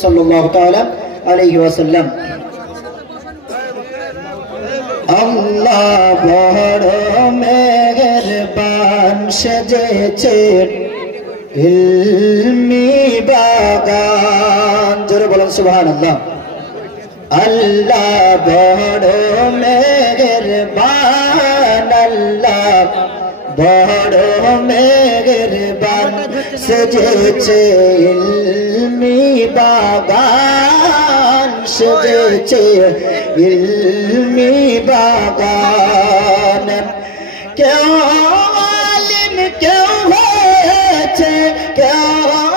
सल्लल्लाहु ताला अलैहि वसल्लम। अल्लाह बड़ मेहरबान सजेছে इल्मी बागान। जोरे बोलें सुभान अल्लाह। अल्लाह बड़ मेहरबान, अल्लाह बड़ मेहरबान सजेছে इल्मी बागान, सजेছে इल्मी बागान। क्यों आलिम क्यों হয়েছে, क्यों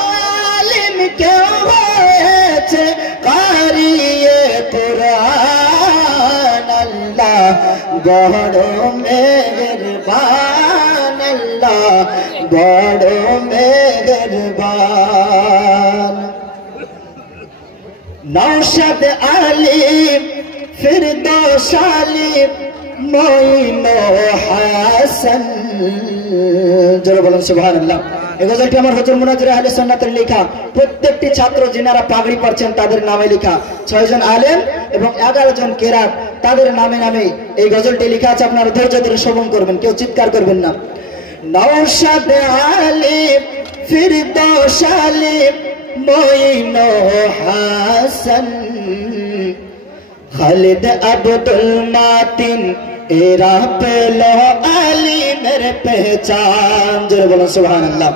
आलिम क्यों হয়েছে কারিয়ে কুরআন। अल्लाह बड़ मेहरबान, अल्लाह बड़ मेहरबान। नौशद आली फिरदौस आली मोइन हासन। जोरे बोलें सुभान अल्लाह। এই গজলটি আমার হুজুর মুনাজ্জির আহলে সুন্নাতের লেখা। প্রত্যেকটি ছাত্র যিনারা পাগড়ি পড়ছেন তাদের নামে লেখা। 6 জন আলেম এবং 11 জন কেরাত তাদের নামে নামে এই গজলটি লেখা আছে। আপনারা ধৈর্য ধরে শ্রবণ করবেন, কেউ চিৎকার করবেন না। নওশাদ আলিম ফিরদৌস আলিম मोइन हासन, खालिद अब्दुल मातिन एरा पेलो आली मेरे पहचान। जोरे बोलो सुभान अल्लाह।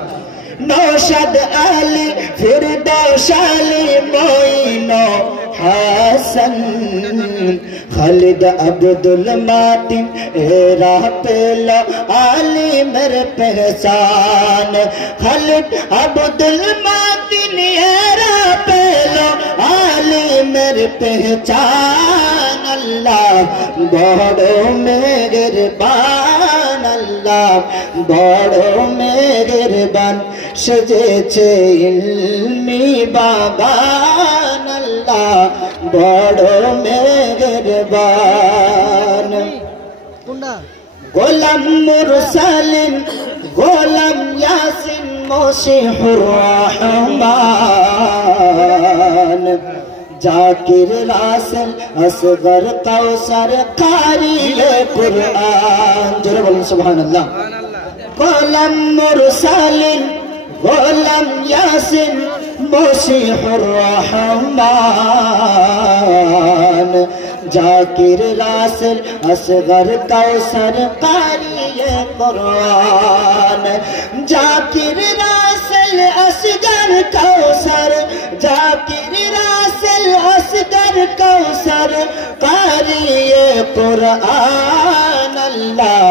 नौशद आली फिरदौस आली मोइन हासन, खालिद अब्दुल मातिन एरा पेलो आली मेरे पहचान। खालिद अब्दुल मातिन एरा पेलो आली मेरे पहचान। अल्लाह बड़ मेहरबान, अल्लाह बड़ मेहरबान सजेছে इल्मी बागान। अल्लाह बड़ मेहरबान। গোলাম মুরসালিন গোলাম ইয়াসিন মশিহুর রহমান, জাকির রাসেল আসগর কাউসার কারিয়ে কুরআন। জোরে বলুন সুবহানাল্লাহ। গোলাম মুরসালিন গোলাম ইয়াসিন মশিহুর রহমান, জাকির রাসেল আসগর কাউসার কারিয়ে কুরআন। জাকির রাসেল আসগর কাউসার, জাকির রাসেল আসগর কাউসার কারিয়ে কুরআন। अल्लाह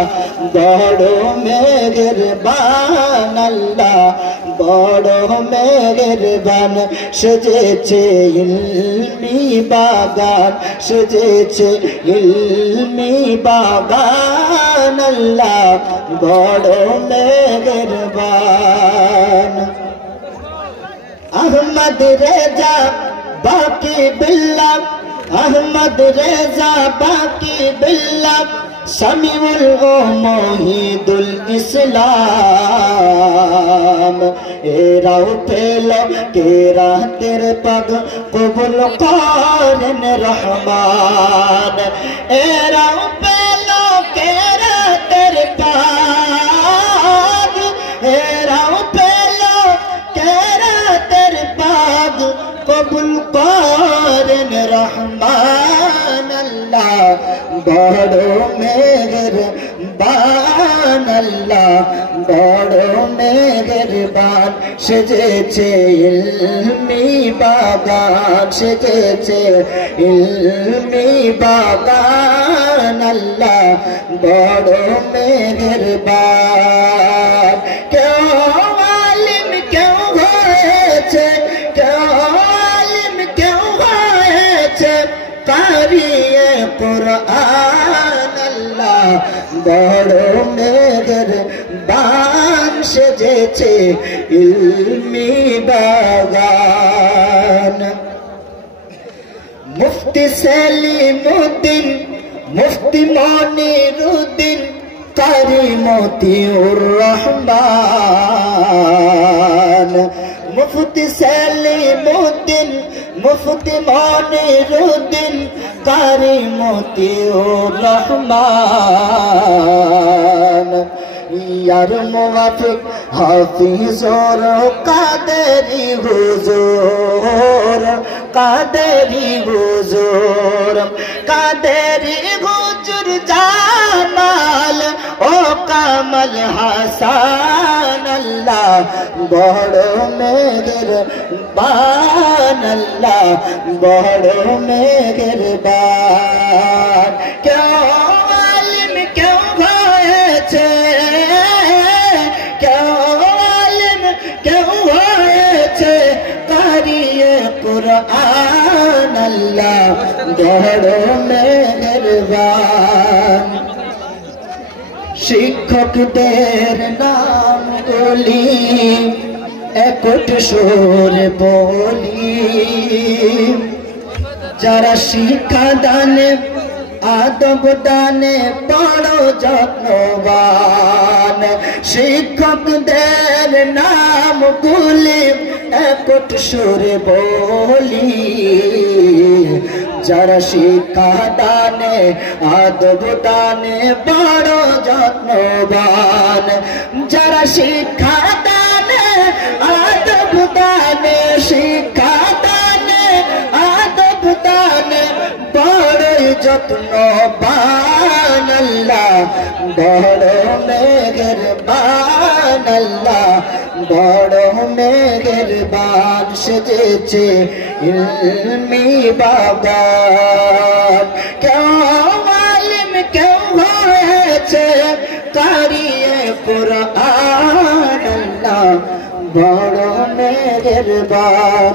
बड़ मेहरबान, अल्लाह बड़ मेहरबान सजेছে इल्मी बागान, सजेছে इल्मी बागान। अल्लाह बड़ मेहरबान। अहमद रेजा बाकी बिल्ला, अहमद रेजा बाकी बिल्ला समीउल ओ मोहिदुल इस्लाम। एराও পেলো কেরা তেরে পাগ কবুল করেন রহমান। এরাও পেলো কেরা তেরে পাগ, এরাও পেলো কেরা তেরে পাগ কবুল করেন রহমান। अल्लाह बड़ मेहरबान, अल्लाह बड़ मेहरबान सजेছে इल्मी बागान, सजेছে इल्मी बागान। अल्लाह बड़ मेहरबान। क्यों आलिम क्यों হয়েছে, क्यों आलिम क्यों হয়েছে কারিয়ে কুরআন। अल्लाह बड़ मेहरबान सजेছে इल्मी बागान। मुफ्ती सलीमुद्दीन मुफ्ती मनिरुद्दीन कारी मोतिउर रहमान মুফতি সেলিমউদ্দিন মুফতি মনিরউদ্দিন কারি মতিউর রহমান ইয়ার মুওয়াফিক হাফিজুর কাদেরি হুজুর কাদেরি হুজুর কাদেরি হুজুর জামাল ও কামল হাসান আল্লাহ বড় মেহেরবান আল্লাহ বড় মেহেরবান কেউ আলিম কেউ হয়েছে কেউ হয়েছে কারিয়ে কুরআন আল্লাহ বড় মেহেরবান শিক্ষকদের নামগুলি একট সুর বলি যারা শিক্ষা দানে আদব দানে বড় যত্নবান শিক্ষকদের নামগুলি একট সুরে বলি যারা শিক্ষা দানে আদব দানে বড় যত্নবান যারা শিক্ষা দানে আদব দানে শিক্ষা দানে আদব দানে বড় যত্নবান আল্লাহ বড় মেহেরবান আল্লাহ বড় মেহেরবান সেজেছে ইলমি বাগান কেউ আলিম কেউ হয়েছে কারিয়ে কুরআন আল্লাহ বড় মেহেরবান